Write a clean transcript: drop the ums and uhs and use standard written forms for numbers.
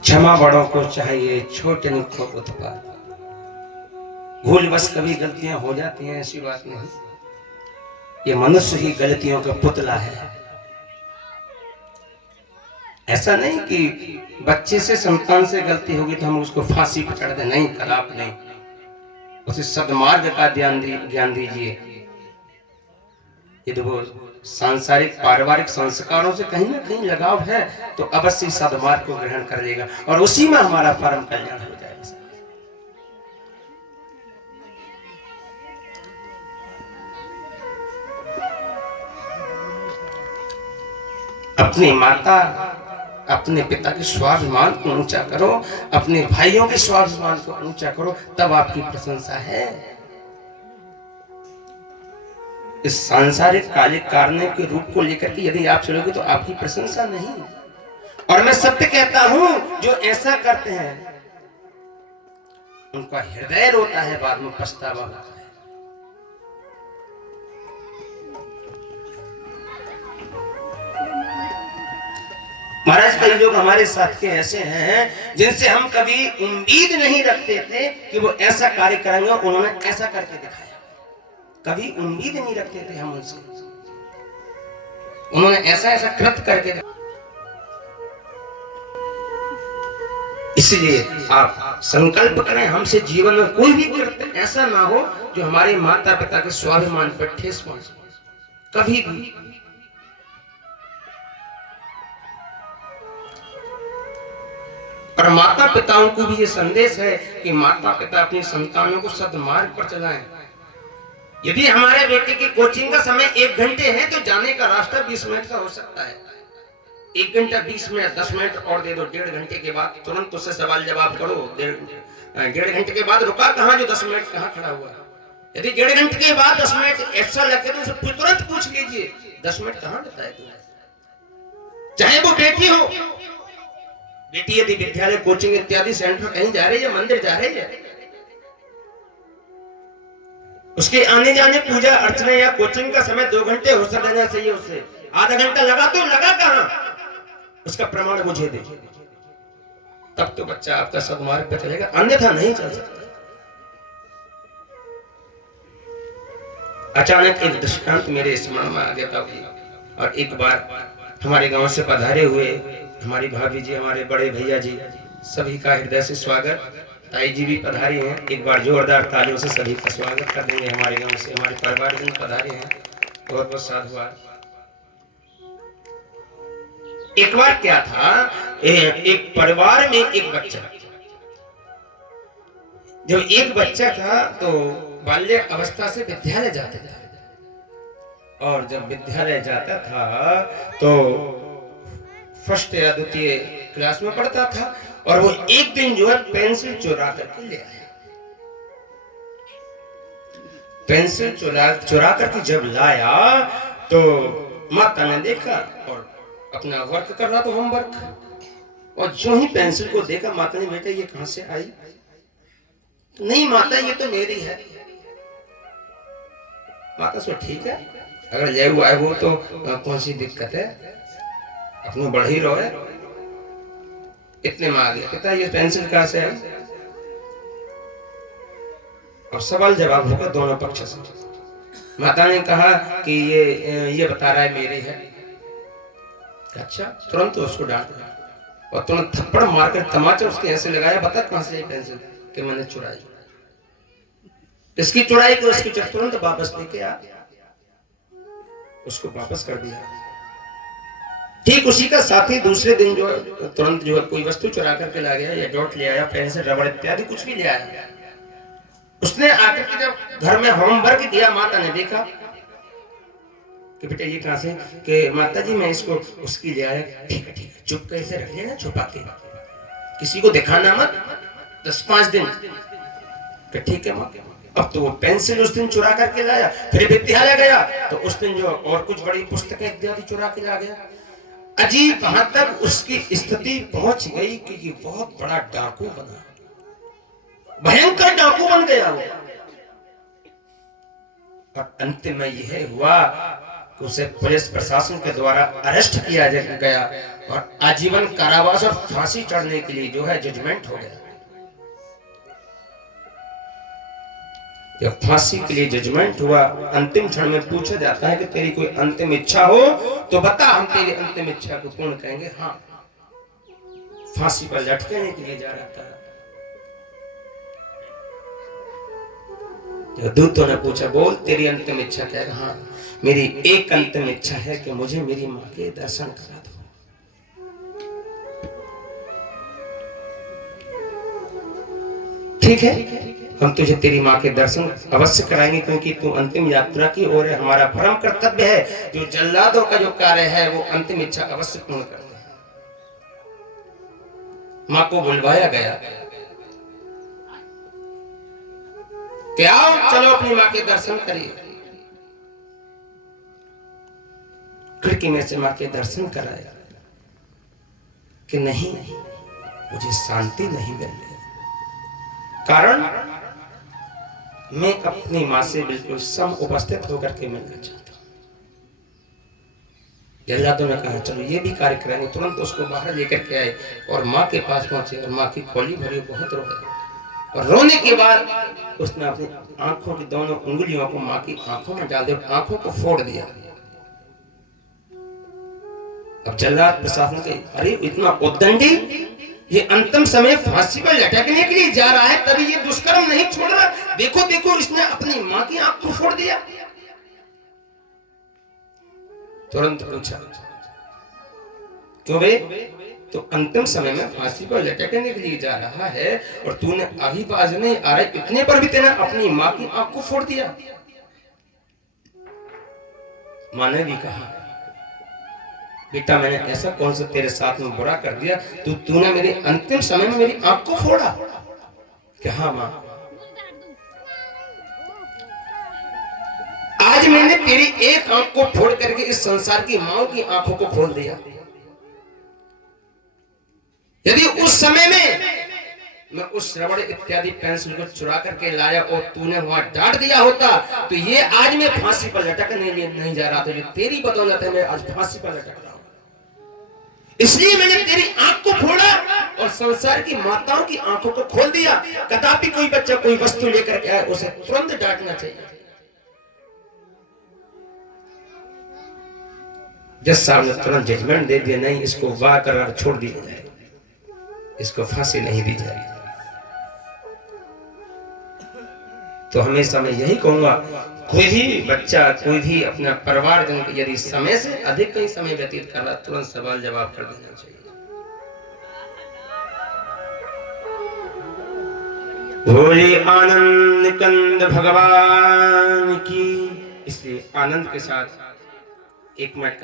क्षमा बड़ों को चाहिए, छोटे को उत्पाद। भूल बस कभी गलतियां हो जाती हैं, ऐसी बात नहीं। ये मनुष्य ही गलतियों का पुतला है। ऐसा नहीं कि बच्चे से, संतान से गलती होगी तो हम उसको फांसी पर चढ़ दें, नहीं, कदाप नहीं। उसे सद्मार्ग का ज्ञान दीजिए। यदि वो सांसारिक पारिवारिक संस्कारों से कहीं ना कहीं लगाव है तो अवश्य सद्मार्ग को ग्रहण कर लेगा और उसी में हमारा परम कल्याण हो जाएगा। अपनी माता, अपने पिता के स्वाभिमान को ऊंचा करो, अपने भाइयों के स्वाभिमान को ऊंचा करो, तब आपकी प्रशंसा है। इस सांसारिक काले कारणे के रूप को लेकर के यदि आप चलोगे तो आपकी प्रशंसा नहीं। और मैं सत्य कहता हूं, जो ऐसा करते हैं उनका हृदय रोता है, बाद में पछतावा होता है। महाराज, कई लोग हमारे साथ के ऐसे हैं जिनसे हम कभी उम्मीद नहीं रखते थे कि वो ऐसा कार्य करेंगे, उन्होंने ऐसा करके दिखाया। कभी उम्मीद नहीं रखते थे हम उनसे, उन्होंने ऐसा ऐसा कृत्य करके दिखाया। इसलिए आप संकल्प करें, हमसे जीवन में कोई भी कृत्य ऐसा ना हो जो हमारे माता पिता के स्वाभिमान पर ठेस पहुंचे, कभी भी। और माता पिताओं को भी ये संदेश है कि माता पिता अपनी संतानों को सद्मार्ग पर चलाएं। यदि हमारे बेटे की कोचिंग का समय 1 घंटे है तो जाने का रास्ता 20 मिनट का हो सकता है। 1 घंटा 20 मिनट 10 मिनट और दे दो, 1.5 घंटे के बाद तुरंत उससे सवाल जवाब करो। 1.5 घंटे के बाद रुका कहाँ, जो 10 मिनट कहाँ खड़ा हुआ। यदि 1.5 घंटे के बाद 10 मिनट एक्स्ट्रा लगे तो उसे तुरंत पूछ लीजिए 10 मिनट कहाँ लगता है तुम्हें। चाहे वो बेटी हो, बेटी यदि विद्यालय कोचिंग इत्यादि सेंटर कहीं जा रही है, मंदिर जा रही है, उसके आने जाने पूजा अर्चना या कोचिंग का समय 2 घंटे हो सकता देना चाहिए। उससे आधा घंटा लगा तो लगा कहां, उसका प्रमाण मुझे दे, तब तो बच्चा आपका सद्मार्ग पर चलेगा, अन्यथा नहीं चल सकता। अचानक एक दृष्टांत मेरे स्मरण में आ गया था। और एक बार हमारे गांव से पधारे हुए हमारी भाभी जी, हमारे बड़े भैया जी, सभी का हृदय से स्वागत। ताई जी भी पधारी हैं, एक बार जोरदार तालियों से सभी का स्वागत कर देंगे। हमारे गांव से हमारे परिवार जन पधारे हैं, बहुत बहुत साधुवाद। एक बार क्या था, एक परिवार में एक बच्चा, जब एक बच्चा था तो बाल्य अवस्था से विद्यालय जाता था। और जब विद्यालय जाता था तो फर्स्ट या द्वितीय क्लास में पढ़ता था। और वो एक दिन जो है पेंसिल चुरा करके ले आया। पेंसिल चुरा करके जब लाया तो माता ने देखा और अपना वर्क कर रहा था, होमवर्क। और जो ही पेंसिल को देखा, माता ने, बेटा ये कहां से आई? नहीं माता, ये तो मेरी है। माता सो ठीक है, अगर ले हुआ है वो तो कौन सी दिक्कत है, अपने बढ़ ही रहो है। इतने में आ गया, पिता ये पेंसिल कहां से है? और सवाल जवाब होगा दोनों पक्ष से। माता ने कहा कि ये बता रहा है मेरी है। अच्छा, तुरंत उसको डांट दिया और तुरंत थप्पड़ मारकर तमाचा उसके ऐसे लगाया, बता कहां से ये पेंसिल? कि मैंने चुराई। इसकी चुराई को उसकी तुरंत वापस लेके आ, उसको वापस कर दिया। ठीक उसी का साथी दूसरे दिन जो है तुरंत जो है कोई वस्तु चुरा करके ला गया, या डॉट ले आया, पेंसिल रबड़ इत्यादि कुछ भी ले आया। उसने आकर के जब घर में होमवर्क दिया, माता ने देखा कि बेटा ये कहां से? कि माता जी मैं इसको उसकी ले आया। ठीक है ठीक है, चुप कैसे रख लेना, छुपा के, किसी को दिखाना मत, 10-5 दिन। ठीक है माँ। अब तो वो पेंसिल उस दिन चुरा करके लाया, फिर विद्यालय गया तो उस दिन जो और कुछ बड़ी पुस्तकें इत्यादि चुरा के ला गया। अजीब, वहां तक उसकी स्थिति पहुंच गई कि ये बहुत बड़ा डाकू बना, भयंकर डाकू बन गया वो। और अंत में यह हुआ उसे पुलिस प्रशासन के द्वारा अरेस्ट किया गया और आजीवन कारावास और फांसी चढ़ने के लिए जो है जजमेंट हो गया। जब फांसी के लिए जजमेंट हुआ, अंतिम क्षण में पूछा जाता है कि तेरी कोई अंतिम इच्छा हो तो बता, हम तेरी अंतिम इच्छा को पूर्ण करेंगे। हाँ, फांसी पर लटकने के लिए जा रहा था। जब दूतों ने पूछा, बोल तेरी अंतिम इच्छा क्या है? हाँ, मेरी एक अंतिम इच्छा है कि मुझे मेरी माँ के दर्शन करा दो। ठीक है, हम तुझे तेरी माँ के दर्शन अवश्य कराएंगे, क्योंकि तू अंतिम यात्रा की ओर है। हमारा परम कर्तव्य है, जो जल्लादों का जो कार्य है वो अंतिम इच्छा अवश्य पूर्ण करते हैं। माँ को बुलवाया गया कि आओ चलो अपनी माँ के दर्शन करिए। खिड़की में से माँ के दर्शन कराया कि नहीं, मुझे शांति नहीं मिल रही, कारण मैं अपनी माँ से बिल्कुल सम उपस्थित होकर के मिलना चाहता हूँ। जल्लादों ने कहा चलो ये भी कार्य करेंगे। तुरंत उसको बाहर लेकर के आए और माँ के पास पहुंचे और माँ की खोली भरी, बहुत रोया और रोने के बाद उसने अपनी आंखों की दोनों उंगलियों को माँ की आंखों में डाल दिया, आंखों को फोड़ दिया। अब जल्लाद प्रशासन के, अरे इतना उद्दंडी, ये अंतिम समय फांसी पर लटकने के लिए जा रहा है, तभी ये दुष्कर्म नहीं छोड़ रहा। देखो देखो, इसने अपनी माँ की आंख को फोड़ दिया। तुरंत पूछा, क्यों बे? तो अंतिम समय में फांसी पर लटकने के लिए जा रहा है और तूने अभी बाज नहीं आ रहा, इतने पर भी तेने अपनी माँ की आंख को फोड़ दिया। माँ ने भी कहा, बेटा मैंने ऐसा कौन सा तेरे साथ में बुरा कर दिया तूने मेरे अंतिम समय में मेरी आंख को फोड़ा? कि हाँ माँ, आज मैंने तेरी एक आंख को फोड़ करके इस संसार की मां की आंखों को खोल दिया। यदि उस समय में मैं उस रबड़ इत्यादि पेंसिल को चुरा करके लाया और तूने वहां डांट दिया होता तो ये आज मैं फांसी पर लटकने नहीं जा रहा था। जो तेरी बदौलत है मैं आज फांसी पर लटक रहा हूं। इसलिए मैंने तेरी आंख को फोड़ा और संसार की माताओं की आंखों को खोल दिया। कदापि कोई बच्चा कोई वस्तु लेकर के आए उसे तुरंत डांटना चाहिए। जज साहब ने तुरंत जजमेंट दे दिया, नहीं इसको वाह करार छोड़ दिया जाए, इसको फांसी नहीं दी जाएगी। तो हमेशा मैं यही कहूंगा, कोई भी बच्चा, कोई भी अपना परिवारजन यदि समय से अधिक कहीं समय व्यतीत कर रहा, तुरंत सवाल जवाब कर देना चाहिए। बोले आनंद कंद भगवान की। इसलिए आनंद के साथ एक मिनट